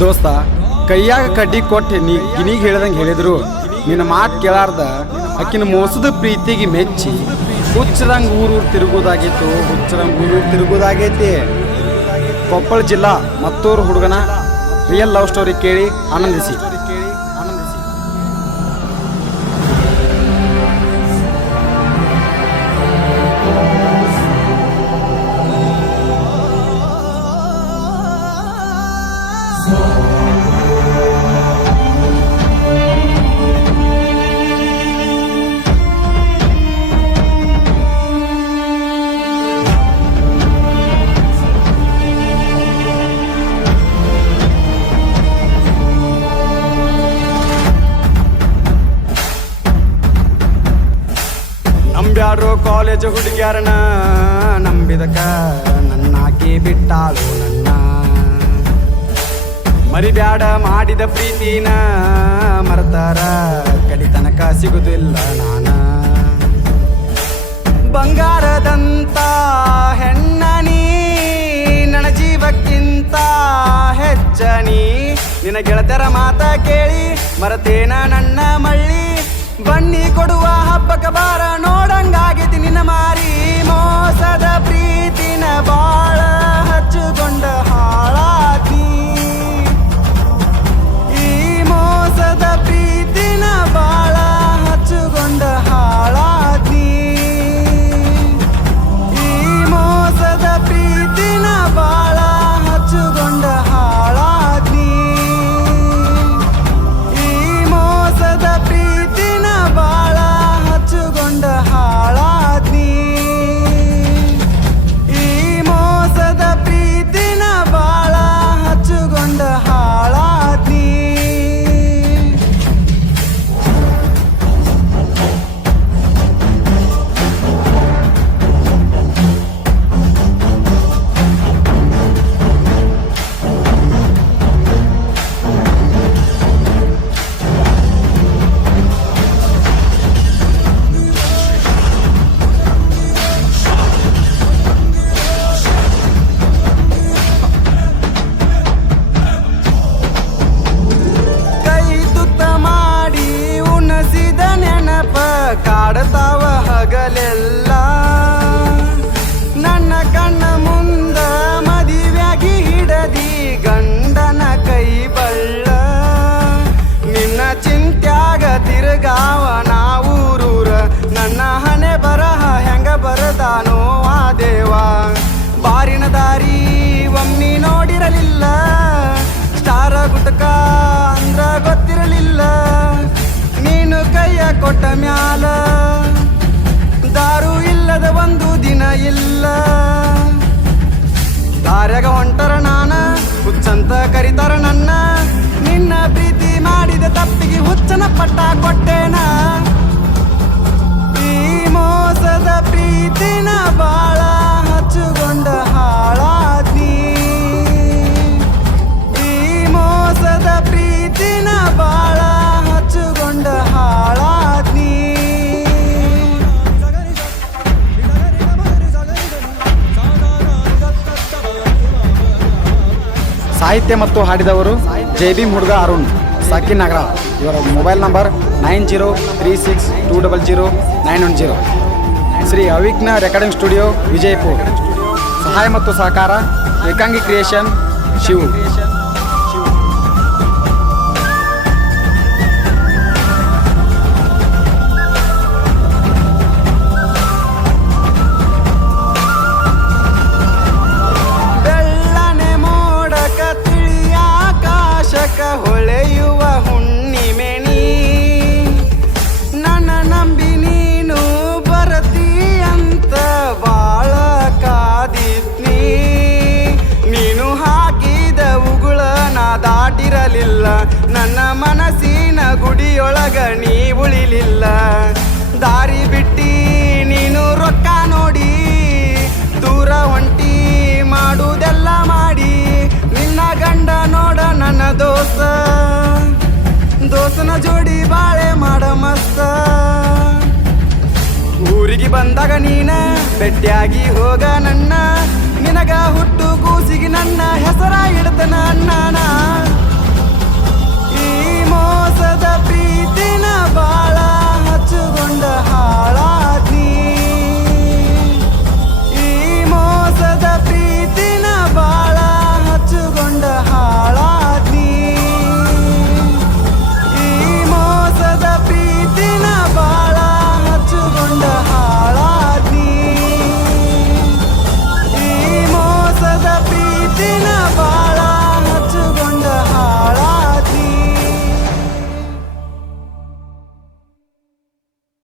ದೋಸ್ತ, ಕೈಯಾಗ ಕಡ್ಡಿ ಕೊಟ್ಟು ನೀ ಗಿನಿಗೆ ಹೇಳ್ದಂಗೆ ಹೇಳಿದ್ರು. ನಿನ್ನ ಮಾತು ಕೇಳಾರ್ದ. ಆಕಿನ ಮೋಸದ ಪ್ರೀತಿಗೆ ಮೆಚ್ಚಿ ಹುಚ್ಚರಂಗ್ ಊರೂರು ತಿರುಗೋದಾಗಿತ್ತು ಹುಚ್ಚರಂಗ್ ಊರೂರು ತಿರುಗೋದಾಗೈತಿ. ಕೊಪ್ಪಳ ಜಿಲ್ಲಾ ಮತ್ತೂರು ಹುಡುಗನ ರಿಯಲ್ ಲವ್ ಸ್ಟೋರಿ ಕೇಳಿ ಆನಂದಿಸಿ. ನಂಬ್ಯಾಡ್ರು ಕಾಲೇಜ್ ಹುಡುಗ್ಯಾರನ? ನಂಬಿದಕ ನನ್ನಾಕಿ ಬಿಟ್ಟಾಳು ನನ್ನ. ಮರಿಬ್ಯಾಡ ಮಾಡಿದ ಪ್ರೀತಿನ ಮರತಾರ ಕಡಿತನಕ ಸಿಗುದಿಲ್ಲ ನಾನ. ಬಂಗಾರದಂತ ಹೆಣ್ಣ ನೀ ನನ್ನ ಜೀವಕ್ಕಿಂತ ಹೆಚ್ಚನಿ ನಿನ್ನ ಗೆಳತರ ಮಾತ ಕೇಳಿ, ಮರತೇನ ನನ್ನ ಮಳ್ಳಿ. ಬನ್ನಿ ಕೊಡುವ ಹಬ್ಬಕ ಬಾರ ನೋಡಂಗಾಗೈತಿ ನಿನ್ನ ಮಾರಿ. ಹಗಲೆಲ್ಲ ನನ್ನ ಕಣ್ಣ ಮುಂದ ಮದಿವ್ಯಾಗಿ ಹಿಡದಿ ಗಂಡನ ಕೈ ಬಳ್ಳ. ನಿನ್ನ ಚಿಂತ್ಯಾಗ ತಿರುಗಾವ ನಾವೂರೂರ ನನ್ನ ಹಣೆ ಬರಹ ಹೆಂಗ ಬರದಾನೋ ಆ ದೇವ. ಬಾರಿನ ದಾರಿ ಒಮ್ಮಿ ನೋಡಿರಲಿಲ್ಲ. ಸ್ಟಾರ ಗುಟಕ ಅಂದ್ರ ಗೊತ್ತಿರಲಿಲ್ಲ. ನೀನು ಕೈಯ ಕೊಟ್ಟ ಮ್ಯಾಲ ಹುಚ್ಚಂತ ಕರಿತಾರ ನನ್ನ. ನಿನ್ನ ಪ್ರೀತಿ ಮಾಡಿದ ತಪ್ಪಿಗೆ ಹುಚ್ಚನ ಪಟ್ಟ ಕೊಟ್ಟೇನ ಸಾಹಿತ್ಯ ಮತ್ತು ಹಾಡಿದವರು ಜೆ ಬಿ ಮುರುಘ ಅರುಣ್, ಸಾಕಿ ನಗರ ಇವರ mobile number nine zero three six two double zero nine one zero. Shri Avighna recording studio, Vijayapur. ಸಹಾಯ ಮತ್ತು ಸಹಕಾರ ಏಕಾಂಗಿ ಕ್ರಿಯೇಷನ್, ಶಿವು. ಮನಸ್ಸಿನ ಗುಡಿಯೊಳಗ ನೀ ಉಳಿಲಿಲ್ಲ. ದಾರಿ ಬಿಟ್ಟಿ ನೀನು ರೊಕ್ಕ ನೋಡಿ, ದೂರ ಒಂಟಿ ಮಾಡುವುದೆಲ್ಲ ಮಾಡಿ. ನಿನ್ನ ಗಂಡ ನೋಡ ನನ್ನ ದೋಸ ದೋಸನ ಜೋಡಿ ಬಾಳೆ ಮಾಡ ಮಸ್ತ. ಊರಿಗೆ ಬಂದಾಗ ನೀನ ಬೆಟ್ಟಿಯಾಗಿ ಹೋಗ ನನ್ನ, ನಿನಗ ಹುಟ್ಟು ಕೂಸಿಗೆ ನನ್ನ ಹೆಸರ ಇಡ್ತನ ಅಣ್ಣನ. happy